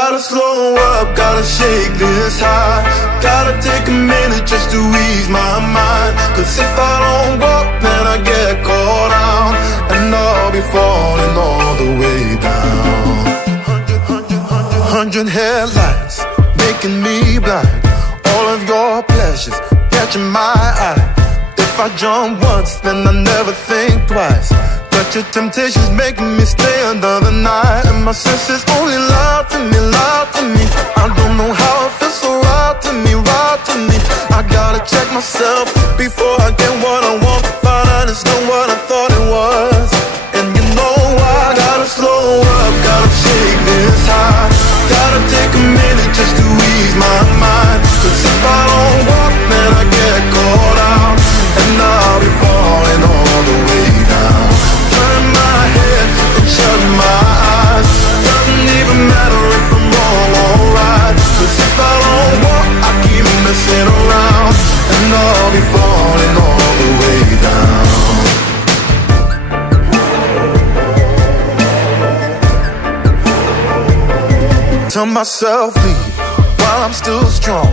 Gotta slow up, gotta shake this high. Gotta take a minute just to ease my mind. Cause if I don't walk, then I get caught out, and I'll be falling all the way down. 100 headlights making me blind. All of your pleasures catching my eye. If I jump once, then I never think twice. But your temptation's making me stay another night, and my senses only lie to me, lie to me. I don't know how it feels so right to me, right to me. I gotta check myself before I get what I want. Find out it's not what I thought it was. And you know I gotta slow up, gotta shake this high. Gotta take a minute just to ease my mind. Cause if I don't walk, then I get caught out, and I'll be falling all the way down. Turn my head and shut my eyes. Doesn't even matter if I'm wrong or right. Cause if I don't walk, I keep messing around, and I'll be falling all the way down. Tell myself leave while I'm still strong.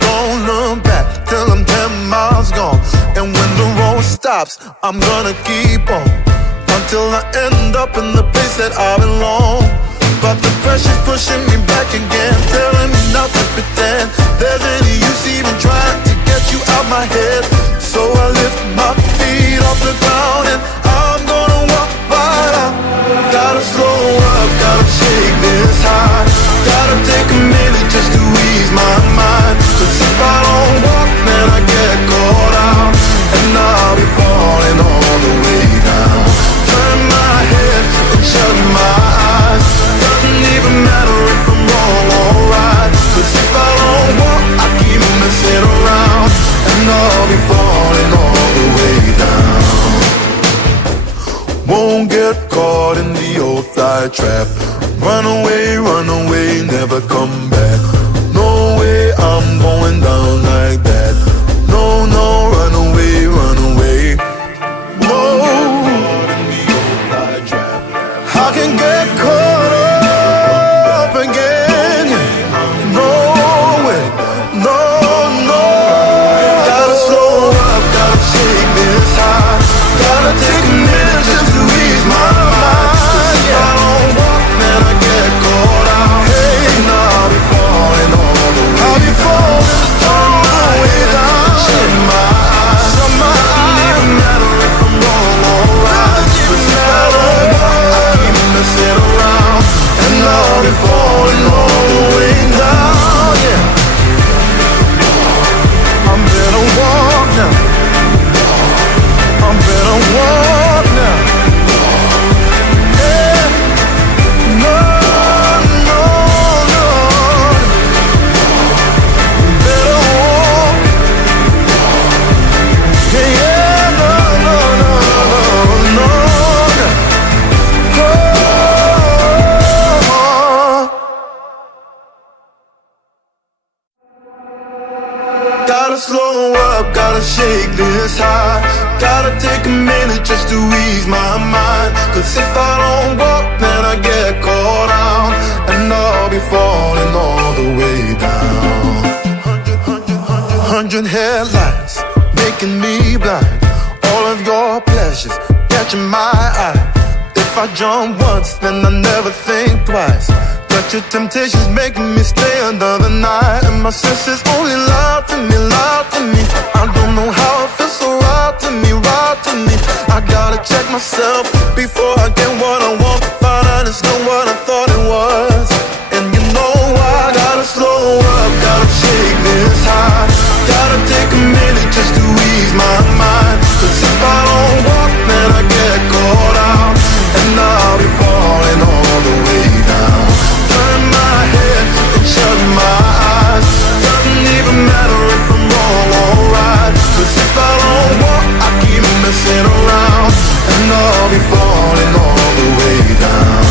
Don't look back till I'm 10 miles gone. And when the road stops, I'm gonna keep on until I end up in the place that I belong. But the pressure's pushing me back again, telling me not to pretend there's any use even trying to get you out my head. So I lift my feet off the ground, and I'm gonna walk right out. Gotta slow up, gotta shake this high. Gotta take a minute just to ease my mind. Cause if I don't walk, then I get caught out, and I'll be falling all the way down. Turn my head and shut my eyes. Doesn't even matter if I'm wrong or right. Cause if I don't walk, I keep messing around, and I'll be falling all the way down. Won't get caught in the old fly trap. Run away, never come back. No way I'm going down like that. No, no, run away, run away. No, I can get caught up again. No way, no, no. Gotta slow up, gotta shake this high. Gotta take a minute just to ease my mind. Cause if I don't walk, then I get caught out, and I'll be falling all the way. I'll be falling all the way down. Shut my eyes, shut my eyes. Doesn't even matter if I'm wrong or right. Cause if I don't walk, I keep messing around, and I'll be falling all the way down. Yeah, I'm better walk now. I'm better walk now. Yeah, no, no, no. Better walk. Yeah, yeah, no, no, no, no, no. Oh. Gotta slow up, gotta shake this high. Gotta take a minute just to ease my mind. Cause if I don't walk, then I get caught out, and I'll be falling all the way down. 100 headlights making me blind. All of your pleasures catching my eye. If I jump once, then I never think twice. But your temptation's making me stay another night, and my senses only lie to me, lie to me. I don't know how it feels so right to me, right to me. I gotta check myself before I get what I want. Find out it's not what I thought it was. And you know I gotta slow up, gotta shake this high. Gotta take a minute just to ease my mind. Cause if I don't walk, then I get caught out, and I'll be falling all the way down. Turn my head and shut my eyes. Doesn't even matter if I'm wrong or right. Cause if I don't walk, I keep messing around, and I'll be falling all the way down.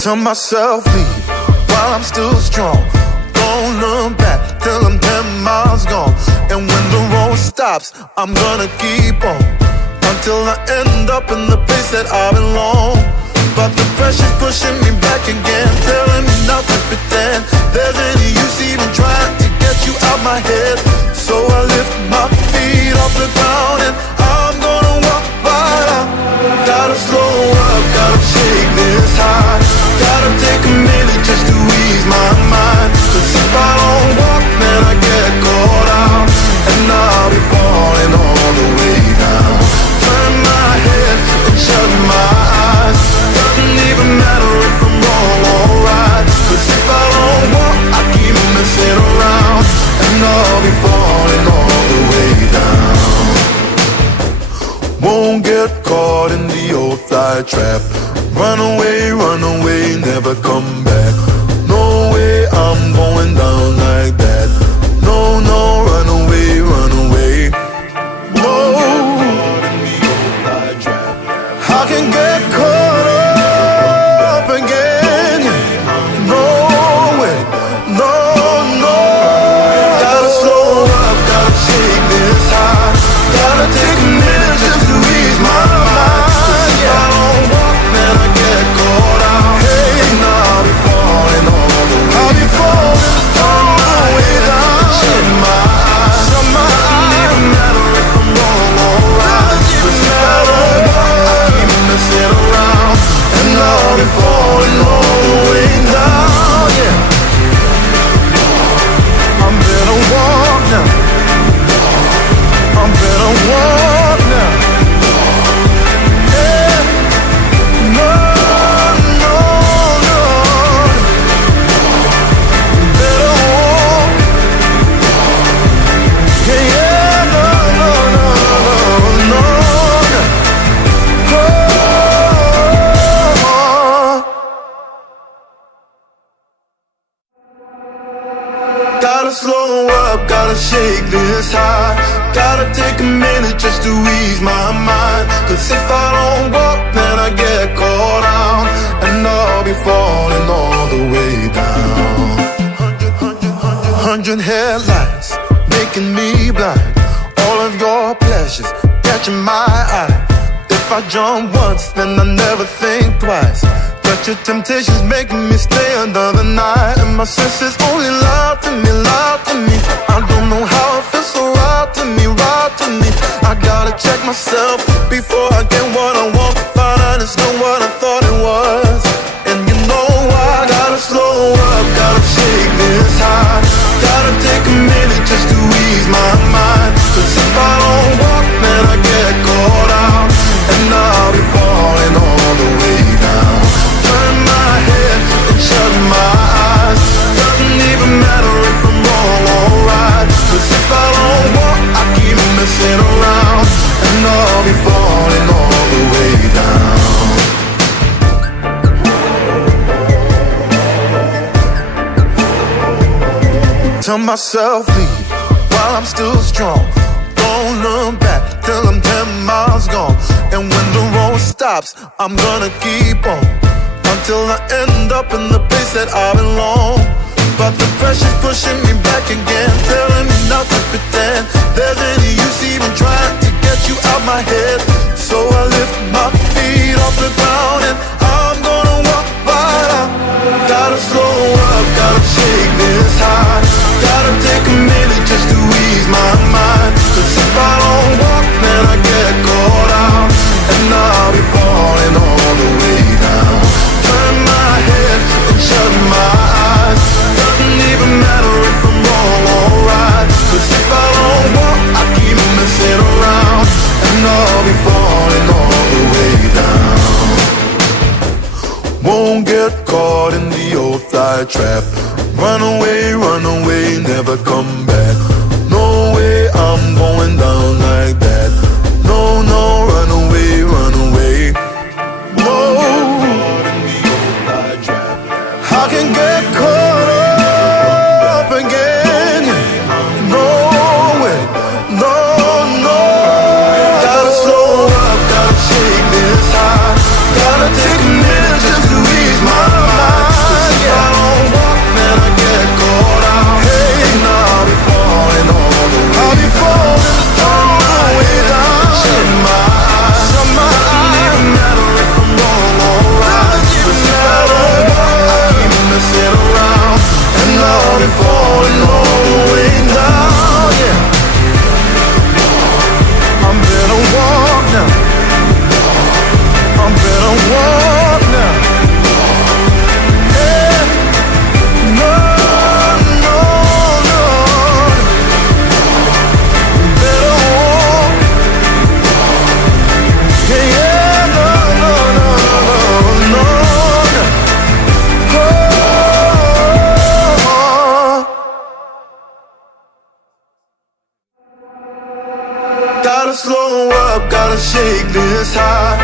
Tell myself leave while I'm still strong. Don't look back till I'm 10 miles gone. And when the road stops, I'm gonna keep on until I end up in the place that I belong. But the pressure's pushing me back again, telling me not to pretend there's any use even trying to get you out my head. So I lift my feet off the ground and I'm gonna walk right out. Gotta slow up, gotta shake this high. Gotta take a minute just to ease my mind. Cause if I don't walk, then I get caught out, and I'll be falling all the way down. Turn my head and shut my eyes. Doesn't even matter if I'm wrong or right. Cause if I don't walk, I keep messing around, and I'll be falling all the way down. Won't get caught in the old fly trap. Run away, never come back. No way I'm going down like that. No, no, run away. No, I can get caught up again. No way, no. Gotta slow up, gotta shake this high. Gotta take a minute just to ease my mind. Cause if I don't walk, then I get caught out. Hey, and I'll be falling all the way down. I'll be falling all the way down. Shut my eyes. Doesn't even matter if I'm wrong or right. Cause if I don't walk, I keep messing around, and I'll be falling all the way down. Yeah, I'm better walk now. I'm better walk now. Yeah. No. Better walk. Yeah, no. Gotta slow up, gotta shake this high. Gotta take a minute just to ease my mind. Cause if I don't walk, then I get caught out, and I'll be falling all the way down. 100 headlights making me blind. All of your pleasures catching my eye. If I jump once, then I never think twice. But your temptation's making me stay another night, and my senses only lie to me. I don't know how it feels so right to me. I gotta check myself before I get what I want. Find out it's not what I thought it was. And you know I gotta slow up, gotta shake this high. Gotta take a minute just to ease my mind. Cause if I don't walk, then I get caught out, and I'll be falling all the way down. Turn my head and shut my eyes. Doesn't even matter if I'm wrong or right. Cause if I don't walk, I keep messing around, and I'll be falling all the way down. Tell myself leave while I'm still strong. Don't look back till I'm 10 miles gone. And when the road stops, I'm gonna keep on, until I end up in the place that I belong. But the pressure's pushing me back again, telling me not to pretend there's any use even trying to get you out my head. So I lift my feet off the ground and I'm gonna walk right out. Gotta slow up, gotta shake this high. Gotta take a minute just to ease my mind. Cause if I don't walk, then I get caught out, and I'll be falling all the way down. Turn my head and shut my eyes. Doesn't even matter if I'm wrong or right. Cause if I don't walk, I keep messing around, and I'll be falling all the way down. Won't get caught in the old fly trap. Run away, never come back. No way I'm going down like that. No, run away. No, I can get caught up again. No way, no. Gotta slow up, gotta shake this high. Gotta take a minute just to ease my mind. Cause if I don't walk, then I get caught out. Hey, now before this high.